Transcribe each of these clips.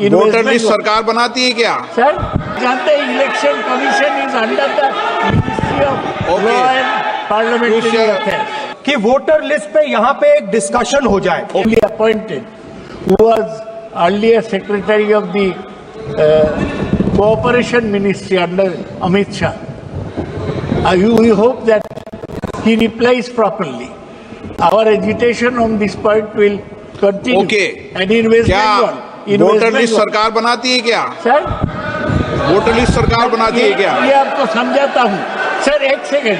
Voter list सरकार बनाती है क्या? सर जानते हैं election commission is under the ministry of law and parliamentary affairs कि वोटर लिस्ट पे यहाँ पे एक डिस्कशन हो जाए। appointed who was earlier secretary of the cooperation ministry under Amit Shah. We hope that he replies properly. Our agitation on this point will continue. Okay. And in West Bengal. Voter list सरकार बनाती है क्या? Sir voter list सरकार बनाती है क्या? ये आपको समझाता हूँ। सर एक सेकेंड,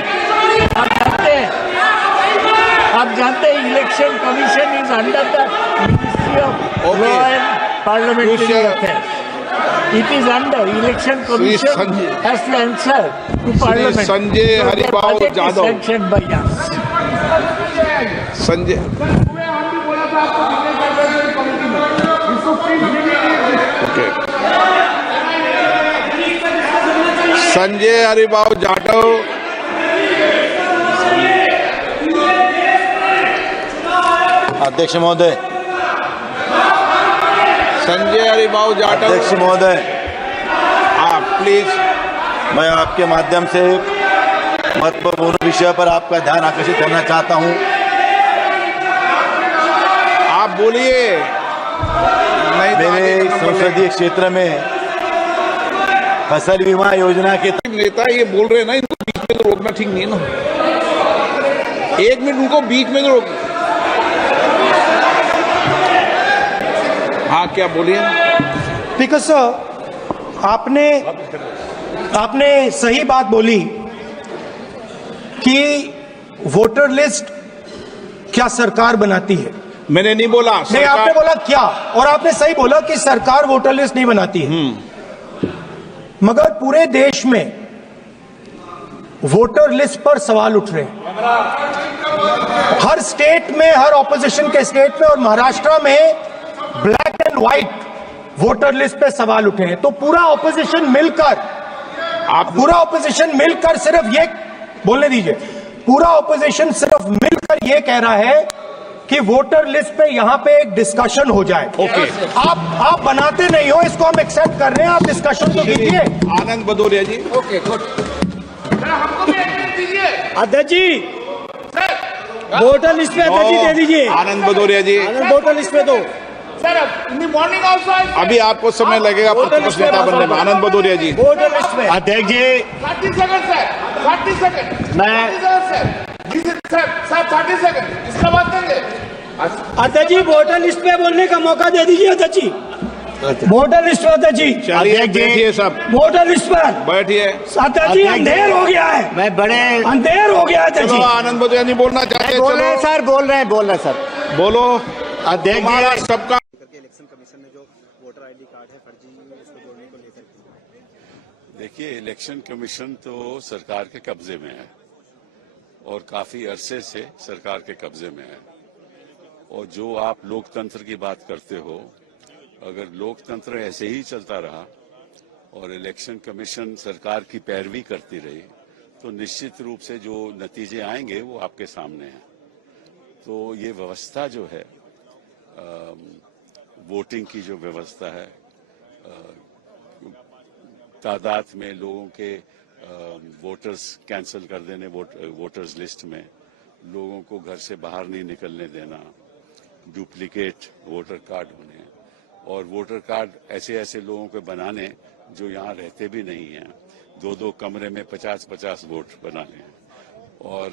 आप जानते हैं election commission is under the ministry of law and parliamentary affairs. It is under election commission has to answer to parliament. Sanjay Haribabu Jadhav. Sanctioned by us. Sanjay Sanjay Haribabu Jadhav अध्यक्ष महोदय, संजय हरिबाबू जाधव अध्यक्ष महोदय, आप प्लीज, मैं आपके माध्यम से महत्वपूर्ण विषय पर आपका ध्यान आकर्षित करना चाहता हूं। आप बोलिए। मेरे संसदीय क्षेत्र में फसल बीमा योजना के नेता ये बोल रहे हैं ना, इनको बीच में तो रोकना ठीक नहीं है ना। 1 मिनट उनको बीच में तो रोक। हाँ क्या बोलिए? बिकॉज आपने सही बात बोली कि वोटर लिस्ट क्या सरकार बनाती है। मैंने नहीं बोला नहीं, आपने बोला क्या, और आपने सही बोला कि सरकार वोटर लिस्ट नहीं बनाती है। मगर पूरे देश में वोटर लिस्ट पर सवाल उठ रहे हैं, हर स्टेट में, हर ऑपोजिशन के स्टेट में, और महाराष्ट्र में black and white voter list पे सवाल उठे हैं। तो पूरा ऑपोजिशन मिलकर सिर्फ ये बोलने दीजिए, पूरा ऑपोजिशन सिर्फ मिलकर ये कह रहा है कि वोटर लिस्ट पे यहां पे एक डिस्कशन हो जाए। ओके। आप बनाते नहीं हो, इसको हम एक्सेप्ट कर रहे हैं, आप डिस्कशन तो कीजिए। आनंद भदौरिया जी। Okay good. हमको भी एक मिनट दीजिए अध्यक्ष जी। वोटर लिस्ट पे अध्यक्ष जी दे दीजिए। आनंद भदौरिया जी, वोटर लिस्ट पे दो sir. In the morning also अभी आपको समय लगेगा प्रतिपक्ष नेता बनने में। आनंद भदौरिया जी। वोटर लिस्ट पे अध्यक्ष जी 30 second sir, 30 second sir 30 second, इसका बात देंगे। अध्यक्ष जी वोटर लिस्ट पे बोलने का मौका दे दीजिए अध्यक्ष जी। वोटर लिस्ट पे अध्यक्ष जी। चलिए बैठिए सब, वोटर लिस्ट पर बैठिए। अध्यक्ष जी अंधेर हो गया है, मैं बड़े अंधेर हो गया अध्यक्ष चलो जी। आनंद भदौरिया नहीं बोलना चाहते, बोल रहे हैं चलो सर, बोल रहे हैं सर। बोलो। अध्यक्ष हमारा जी सबका इलेक्शन कमीशन ने जो वोटर आईडी कार्ड है फर्जी उसको जोड़ने को लेकर, देखिए, इलेक्शन कमीशन तो सरकार के कब्जे में है और काफी अरसे से सरकार के कब्जे में है। और जो आप लोकतंत्र की बात करते हो, अगर लोकतंत्र ऐसे ही चलता रहा और इलेक्शन कमीशन सरकार की पैरवी करती रही तो निश्चित रूप से जो नतीजे आएंगे वो आपके सामने हैं। तो ये व्यवस्था जो है, वोटिंग की जो व्यवस्था है, तादाद में लोगों के वोटर्स कैंसिल कर देने, वोटर्स लिस्ट में लोगों को घर से बाहर नहीं निकलने देना, डुप्लीकेट वोटर कार्ड होने, और वोटर कार्ड ऐसे ऐसे लोगों के बनाने जो यहाँ रहते भी नहीं हैं, 2-2 कमरे में 50-50 वोट बनाने हैं, और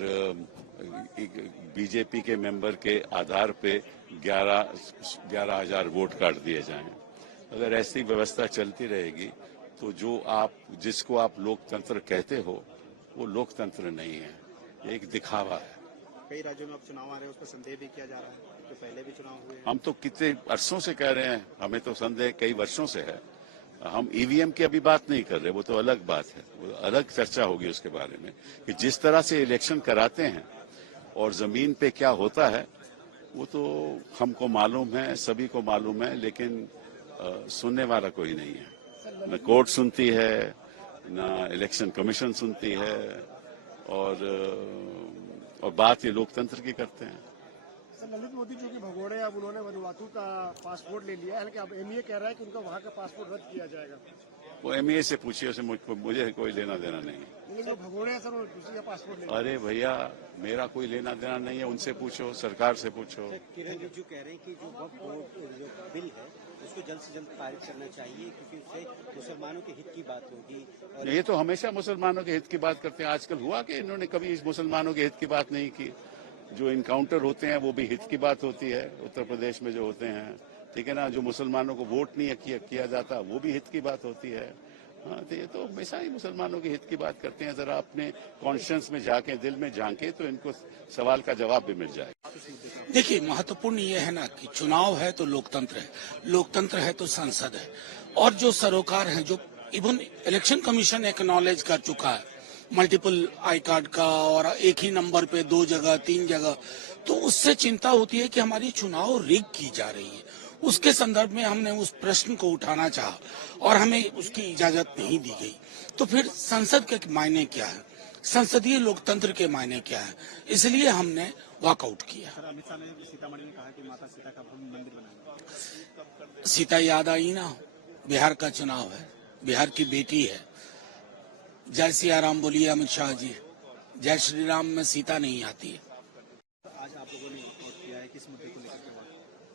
बीजेपी के मेंबर के आधार पे 11,000 वोट कार्ड दिए जाएं। अगर ऐसी व्यवस्था चलती रहेगी तो जिसको आप लोकतंत्र कहते हो वो लोकतंत्र नहीं है, एक दिखावा है। कई राज्यों में अब चुनाव आ रहे हैं, उस पर संदेह भी किया जा रहा है, तो पहले भी चुनाव हुए हैं। हम तो कितने वर्षों से कह रहे हैं, हमें तो संदेह कई वर्षों से है। हम ईवीएम की अभी बात नहीं कर रहे, वो तो अलग बात है, वो अलग चर्चा होगी उसके बारे में कि जिस तरह से इलेक्शन कराते हैं और जमीन पे क्या होता है वो तो हमको मालूम है, सभी को मालूम है, लेकिन सुनने वाला कोई नहीं है। न कोर्ट सुनती है, न इलेक्शन कमीशन सुनती है, और बात ये लोकतंत्र की करते हैं। ललित मोदी जो कि भगोड़े, अब उन्होंने वनुवातु का पासपोर्ट ले लिया, हालांकि अब एमईए कह रहा है कि उनका वहाँ का पासपोर्ट रद्द किया जाएगा। वो एमईए से पूछिए, उसे मुझे कोई लेना देना नहीं है। लेकिन जो भगोड़े हैं सर, वो दूसरी का पासपोर्ट ले अरे भैया, मेरा कोई लेना देना नहीं है, उनसे पूछो, सरकार से पूछो। किरण रिजिजू कह रहे हैं कि जो वक्फ बोर्ड जो बिल है उसको जल्द से जल्द पारित करना चाहिए, क्योंकि उससे मुसलमानों के हित की बात होगी। और ये तो हमेशा मुसलमानों के हित की बात करते हैं। आजकल हुआ कि इन्होंने कभी इस मुसलमानों के हित की बात नहीं की। जो इनकाउंटर होते हैं वो भी हित की बात होती है, उत्तर प्रदेश में जो होते हैं, ठीक है ना। जो मुसलमानों को वोट नहीं किया जाता वो भी हित की बात होती है। हाँ, तो ये तो हमेशा ही मुसलमानों के हित की बात करते हैं। जरा अपने कॉन्शियंस में जाके, दिल में झांके, तो इनको सवाल का जवाब भी मिल जाएगा। देखिए, महत्वपूर्ण ये है ना कि चुनाव है तो लोकतंत्र है, लोकतंत्र है तो संसद है, और जो सरोकार है, जो इवन इलेक्शन कमीशन एक्नॉलेज कर चुका है मल्टीपल आई कार्ड का, और एक ही नंबर पे 2 जगह 3 जगह, तो उससे चिंता होती है कि हमारी चुनाव रिग की जा रही है। उसके संदर्भ में हमने उस प्रश्न को उठाना चाहा और हमें उसकी इजाजत नहीं दी गई। तो फिर संसद के मायने क्या है, संसदीय लोकतंत्र के मायने क्या है, इसलिए हमने वॉकआउट किया। अमित शाह ने सीतामढ़ी में कहा कि माता सीता का मंदिर बनाएंगे। सीता याद आई ना, बिहार का चुनाव है, बिहार की बेटी है। जय सिया राम बोलिए अमित शाह जी, जय श्री राम में सीता नहीं आती है। आज आप लोगों ने वोट किया है, किस मुद्दे को लेकर?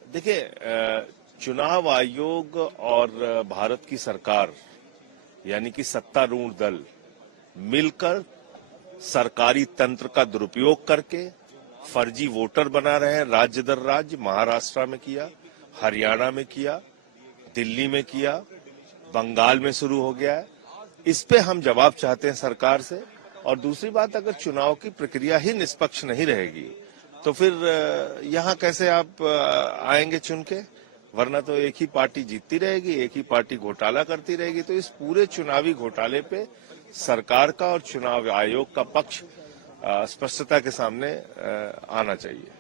देखिए, चुनाव आयोग और भारत की सरकार यानी कि सत्तारूढ़ दल मिलकर सरकारी तंत्र का दुरुपयोग करके फर्जी वोटर बना रहे हैं। राज्य दर राज्य, महाराष्ट्र में किया, हरियाणा में किया, दिल्ली में किया, बंगाल में शुरू हो गया है। इस पे हम जवाब चाहते हैं सरकार से। और दूसरी बात, अगर चुनाव की प्रक्रिया ही निष्पक्ष नहीं रहेगी तो फिर यहाँ कैसे आप आएंगे चुन के? वरना तो एक ही पार्टी जीतती रहेगी, एक ही पार्टी घोटाला करती रहेगी। तो इस पूरे चुनावी घोटाले पे सरकार का और चुनाव आयोग का पक्ष स्पष्टता के सामने आना चाहिए।